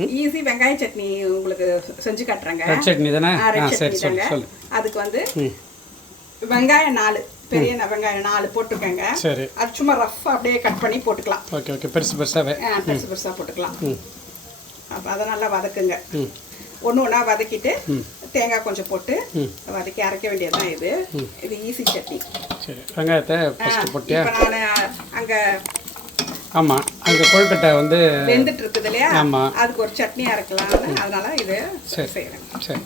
Easy வெங்காய சட்னி உங்களுக்கு செஞ்சு காட்டுறேங்க. ரெட் சட்னி தானே? சரி சொல்லு. அதுக்கு வந்து வெங்காயம் 4 பெரிய வெங்காயம் 4 போட்டுக்கோங்க. சரி. அது சும்மா ரஃப்பாக அப்படியே கட் பண்ணி போட்டுக்கலாம். Okay okay. பெருசு பெருசாகவே பெருசு பெருசாக போட்டுக்கலாம். அப்போ அதை நல்லா வதக்குங்க. ஒன்று ஒன்றா வதக்கிட்டு தேங்காய் கொஞ்சம் போட்டு வதக்கி அரைக்க வேண்டியதுதான். இது ஈஸி சட்னி. சரி. வெங்காயத்தை ஃபஸ்ட்டு போட்டு இப்போ நான் அங்கே ஆமாம் அங்கே கொழுக்கட்டை வந்து வெந்துட்டு இருக்குது இல்லையா? ஆமாம். அதுக்கு ஒரு சட்னி அரைக்கலாம்னு அதனால இது செய்கிறேன். சரி.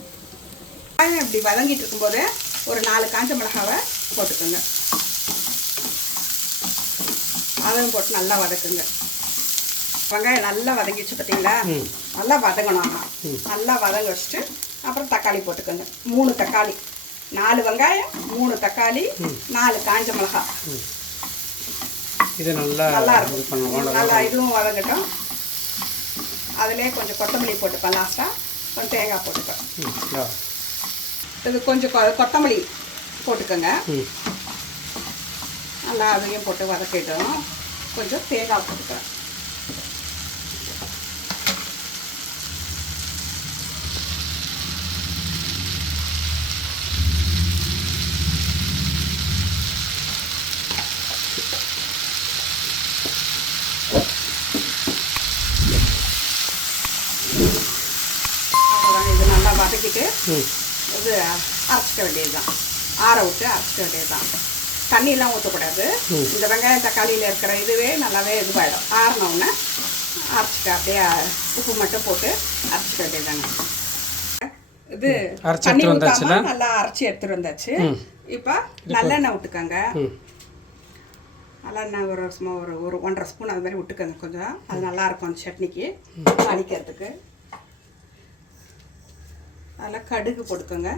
வெங்காயம் இப்படி வதங்கிட்டு இருக்கும்போது ஒரு 4 காஞ்ச மிளகாவை போட்டுக்கோங்க. அதையும் போட்டு நல்லா வதக்குங்க. வெங்காயம் நல்லா வதங்கிடுச்சு பார்த்தீங்களா? நல்லா வதங்கணும். ஆனால் நல்லா வதங்க வச்சுட்டு அப்புறம் தக்காளி போட்டுக்கோங்க. 3 தக்காளி, 4 வெங்காயம், 3 தக்காளி, 4 காஞ்ச மிளகா. இது நல்லா இருக்கும். நல்லா இதுவும் வதங்கட்டும். அதிலே கொஞ்சம் கொத்தமல்லி போட்டுப்பேன். லாஸ்ட்டாக கொஞ்சம் தேங்காய் போட்டுப்பேன். இது கொஞ்சம் கொத்தமல்லி போட்டுக்கோங்க. நல்லா அதையும் போட்டு வதக்கிட்டோம். கொஞ்சம் தேங்காய் போட்டுக்கிறேன். அவ்வளோதான். இது நல்லா வதக்கிட்டு இது அரைச்சிக்க வேண்டியதுதான். ஆற விட்டு அரைச்சிக்க வேண்டியதுதான். தண்ணியெல்லாம் ஊற்றக்கூடாது. இந்த வெங்காயம் தக்காளியில் இருக்கிற இதுவே நல்லாவே இதுவாகிடும். ஆறினோடனே அரைச்சிக்க அப்படியே உப்பு மட்டும் போட்டு அரைச்சிக்க வேண்டியதாங்க. இது தண்ணி ஊற்றாம நல்லா அரைச்சி எடுத்துகிட்டு வந்தாச்சு. இப்போ நல்லெண்ணெய் விட்டுக்கோங்க. நல்லெண்ணெய் ஒரு 1.5 ஸ்பூன் அது மாதிரி விட்டுக்கோங்க. கொஞ்சம் அது நல்லாயிருக்கும் அந்த சட்னிக்கு அடிக்கிறதுக்கு. அதில் கடுகு போட்டுக்கோங்க.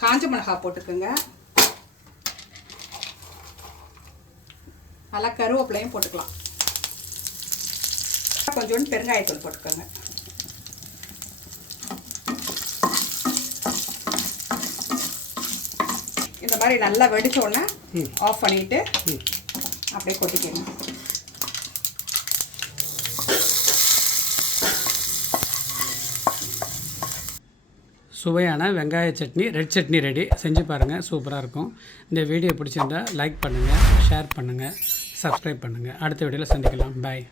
காஞ்ச மிளகா போட்டுக்கோங்க. நல்லா கருவேப்பிலையும் போட்டுக்கலாம். கொஞ்சோண்டு பெருங்காயத்தூள் போட்டுக்கோங்க. இந்த மாதிரி நல்லா வெடிச்ச உடனே ஆஃப் பண்ணிட்டு அப்படியே கொட்டிக்கணும். சுவையான வெங்காய சட்னி, ரெட் சட்னி ரெடி. செஞ்சு பாருங்கள், சூப்பராக இருக்கும். இந்த வீடியோ பிடிச்சிருந்தால் லைக் பண்ணுங்கள், ஷேர் பண்ணுங்கள், சப்ஸ்கிரைப் பண்ணுங்கள். அடுத்த வீடியோவில் சந்திக்கலாம். பாய்.